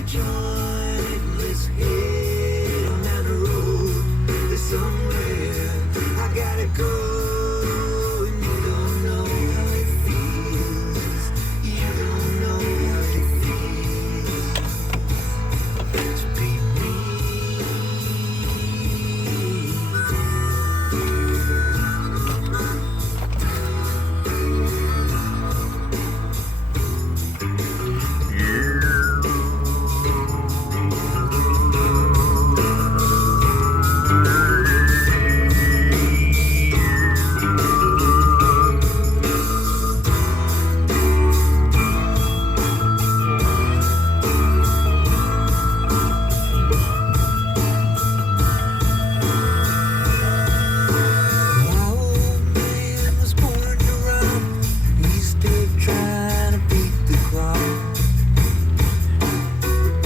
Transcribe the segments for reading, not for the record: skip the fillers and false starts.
another joint. Let's head on down the road. There's somewhere I gotta go, and you don't know how it feels. You don't know how it feels to be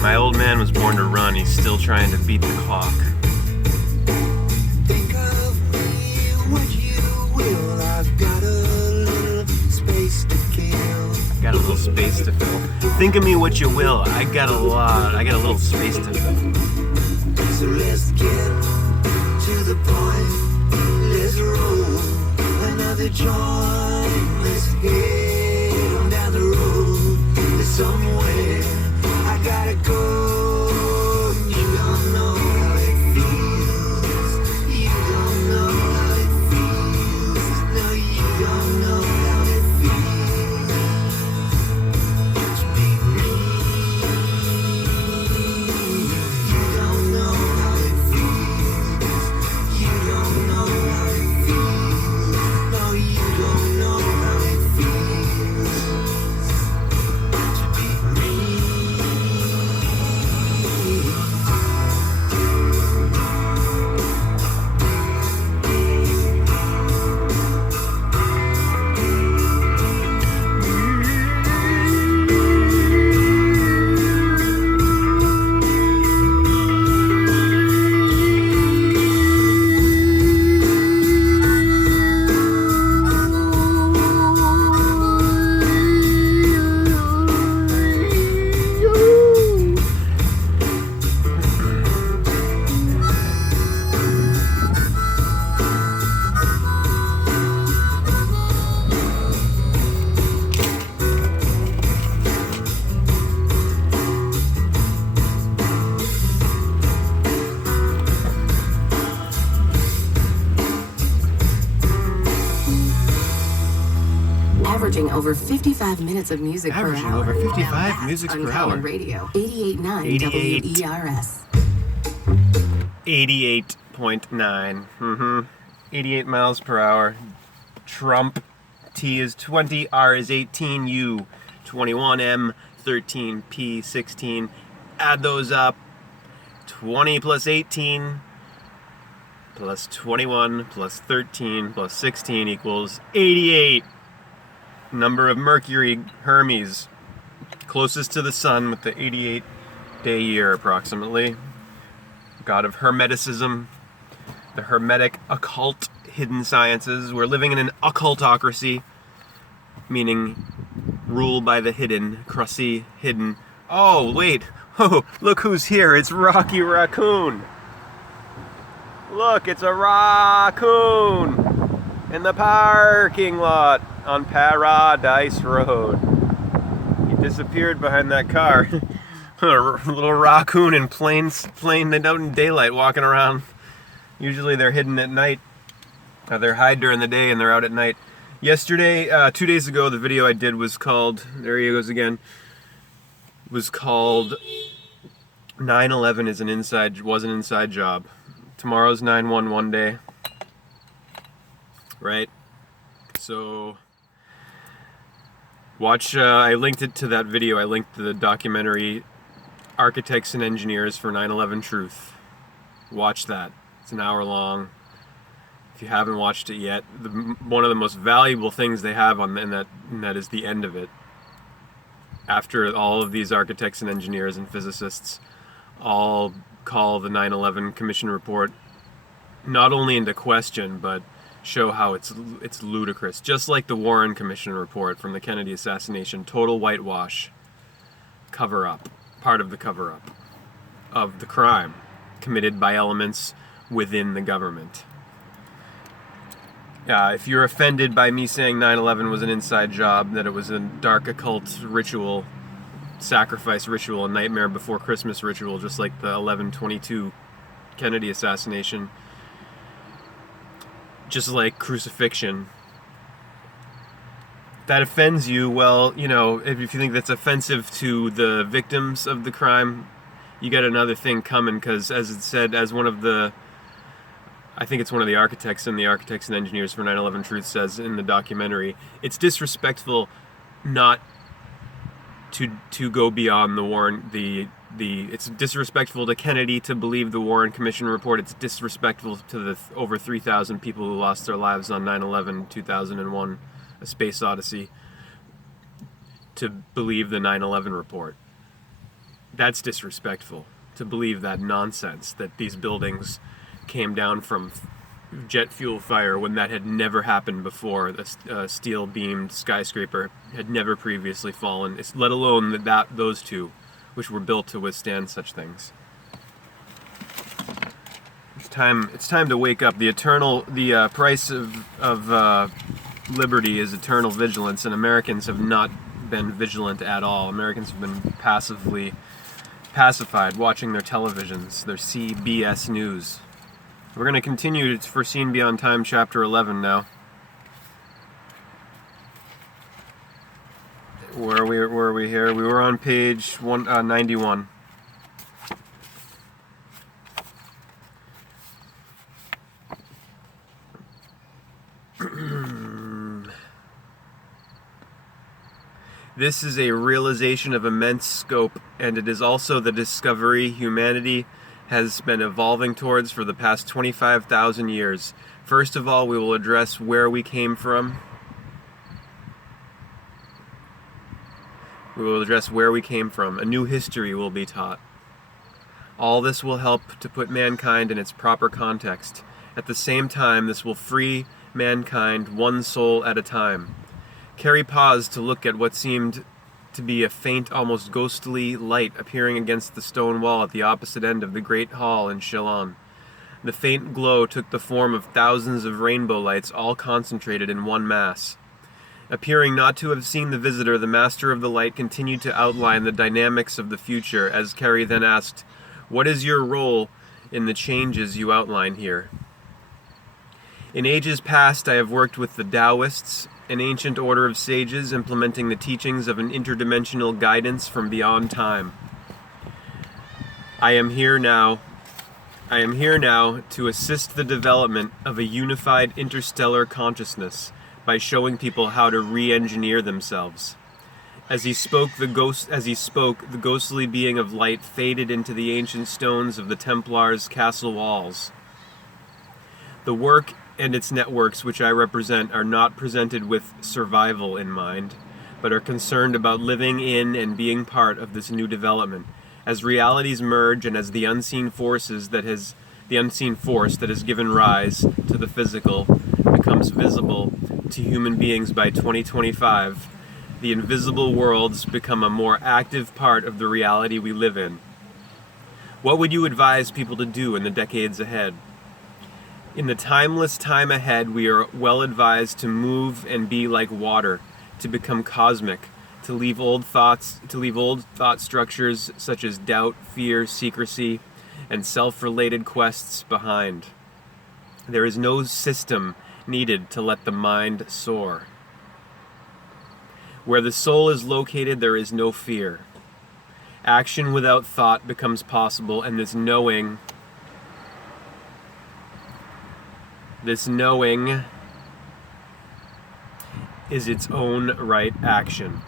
My old man was born to run, he's still trying to beat the clock. Think of me what you will. I've got a little space to fill. Got a little space to fill. Think of me what you will, I got a little space to fill. So let's get to the point. Let's roll another joint. Let's head on down the road. There's somewhere I gotta go. You don't know how it feels. You don't know how it feels. No, you don't know how it feels to be me. You don't know how it feels. You don't know how it feels. No, you don't know how it feels to be me. Averaging over 55 minutes of music per Averaging hour. over 55 Now that's music per Uncommon hour. Radio, 88.9 88. WERS. 88.9. 88 miles per hour. Trump. T is 20, R is 18, U 21, M 13, P 16. Add those up. 20 plus 18 plus 21 plus 13 plus 16 equals 88. Number of Mercury, Hermes, closest to the sun with the 88-day year approximately. God of Hermeticism, the Hermetic occult hidden sciences. We're living in an occultocracy, meaning rule by the hidden, crusty, hidden. Oh, wait. Oh, look who's here. It's Rocky Raccoon. Look, it's a raccoon in the parking lot on Paradise Road. He disappeared behind that car. A little raccoon in plain out in daylight walking around. Usually they're hidden at night. They hide during the day and they're out at night. Yesterday, 2 days ago, the video I did was called, there he goes again, was called 9/11 was an inside job. Tomorrow's 9/11 day. Right? So watch, I linked it to that video. I linked to the documentary Architects and Engineers for 9/11 Truth. Watch that. It's an hour long. If you haven't watched it yet, one of the most valuable things they have in that is the end of it. After all of these architects and engineers and physicists all call the 9/11 Commission report not only into question, but show how it's ludicrous. Just like the Warren Commission report from the Kennedy assassination, total whitewash, cover up. part of the cover-up of the crime committed by elements within the government. If you're offended by me saying 9/11 was an inside job, that it was a dark occult ritual, sacrifice ritual, a Nightmare Before Christmas ritual, just like the 11/22 Kennedy assassination, just like crucifixion, that offends you, well, you know, if you think that's offensive to the victims of the crime, you got another thing coming, because as it said, as one of the, I think it's one of the architects and engineers for 9/11 Truth says in the documentary, it's disrespectful not to go beyond the Warren, it's disrespectful to Kennedy to believe the Warren Commission report. It's disrespectful to the over 3,000 people who lost their lives on 9/11, 2001, A Space Odyssey, to believe the 9/11 report. That's disrespectful, to believe that nonsense, that these buildings came down from jet fuel fire when that had never happened before. The steel-beamed skyscraper had never previously fallen, let alone those two, which were built to withstand such things. It's time to wake up. The price of liberty is eternal vigilance, and Americans have not been vigilant at all. Americans have been pacified, watching their televisions, their CBS News. We're going to continue to Foreseen Beyond Time, Chapter 11 now. Where are we here? We were on page 91. This is a realization of immense scope, and it is also the discovery humanity has been evolving towards for the past 25,000 years. First of all, we will address where we came from. We will address where we came from. A new history will be taught. All this will help to put mankind in its proper context. At the same time, this will free mankind one soul at a time. Carrie paused to look at what seemed to be a faint, almost ghostly light appearing against the stone wall at the opposite end of the great hall in Shillong. The faint glow took the form of thousands of rainbow lights, all concentrated in one mass. Appearing not to have seen the visitor, the master of the light continued to outline the dynamics of the future, as Carrie then asked, "What is your role in the changes you outline here?" "In ages past, I have worked with the Taoists, an ancient order of sages implementing the teachings of an interdimensional guidance from beyond time. I am here now to assist the development of a unified interstellar consciousness by showing people how to re-engineer themselves." As he spoke, the ghostly being of light faded into the ancient stones of the Templars' castle walls. The work and its networks which I represent are not presented with survival in mind, but are concerned about living in and being part of this new development. As realities merge and as the unseen force that has given rise to the physical becomes visible to human beings by 2025, the invisible worlds become a more active part of the reality we live in. What would you advise people to do in the decades ahead? In the timeless time ahead, we are well advised to move and be like water, to become cosmic, to leave old thought structures such as doubt, fear, secrecy, and self-related quests behind. There is no system needed to let the mind soar. Where the soul is located, there is no fear. Action without thought becomes possible, and this knowing is its own right action.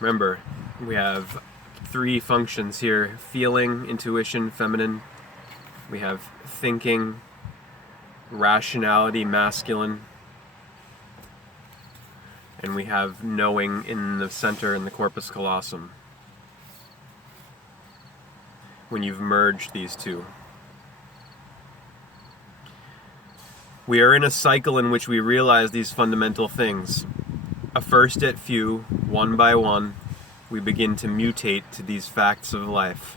Remember, we have three functions here: feeling, intuition, feminine. We have thinking, rationality, masculine. And we have knowing in the center in the corpus callosum. When you've merged these two. We are in a cycle in which we realize these fundamental things. A first at few, one by one, we begin to mutate to these facts of life.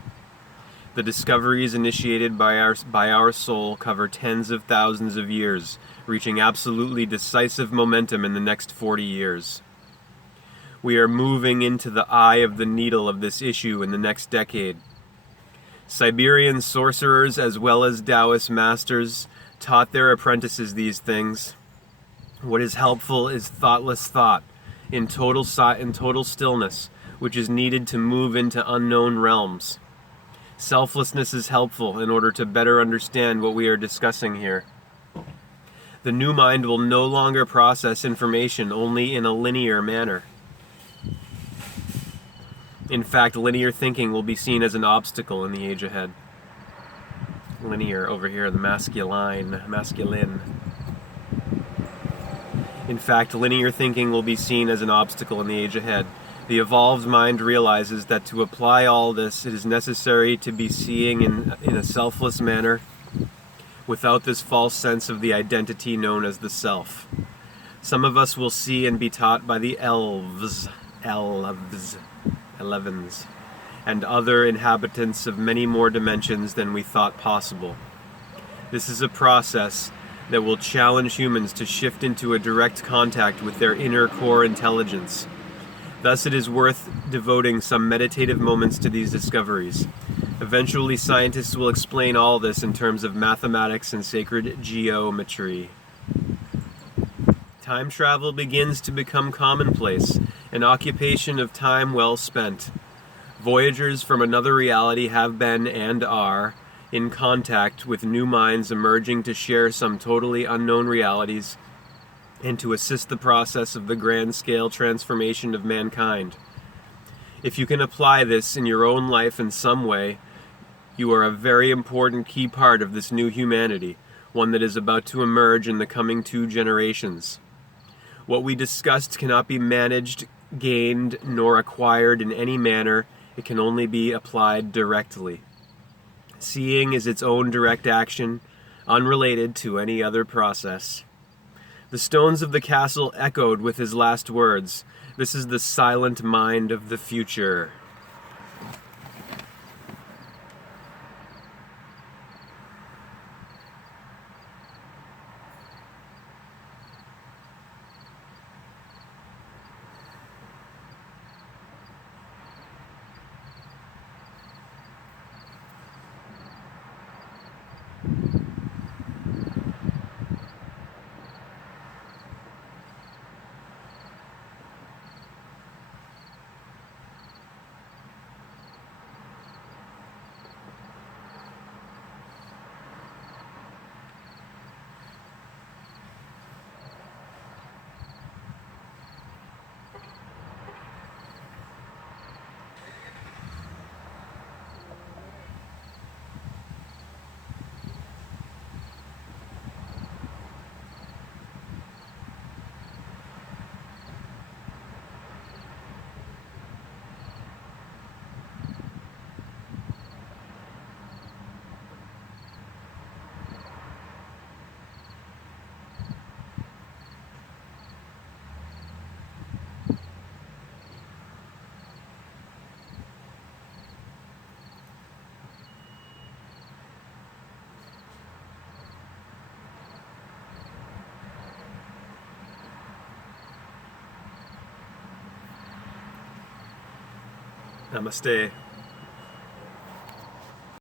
The discoveries initiated by our soul cover tens of thousands of years, reaching absolutely decisive momentum in the next 40 years. We are moving into the eye of the needle of this issue in the next decade. Siberian sorcerers as well as Taoist masters taught their apprentices these things. What is helpful is thoughtless thought, in total stillness, which is needed to move into unknown realms. Selflessness is helpful in order to better understand what we are discussing here. The new mind will no longer process information only in a linear manner. In fact, linear thinking will be seen as an obstacle in the age ahead. Linear over here, the masculine. In fact, linear thinking will be seen as an obstacle in the age ahead. The evolved mind realizes that to apply all this, it is necessary to be seeing in a selfless manner, without this false sense of the identity known as the self. Some of us will see and be taught by the elves, and other inhabitants of many more dimensions than we thought possible. This is a process that will challenge humans to shift into a direct contact with their inner core intelligence. Thus, it is worth devoting some meditative moments to these discoveries. Eventually, scientists will explain all this in terms of mathematics and sacred geometry. Time travel begins to become commonplace, an occupation of time well spent. Voyagers from another reality have been and are in contact with new minds emerging to share some totally unknown realities and to assist the process of the grand-scale transformation of mankind. If you can apply this in your own life in some way, you are a very important key part of this new humanity, one that is about to emerge in the coming 2 generations. What we discussed cannot be managed, gained, nor acquired in any manner. It can only be applied directly. Seeing is its own direct action, unrelated to any other process. The stones of the castle echoed with his last words. This is the silent mind of the future. Namaste.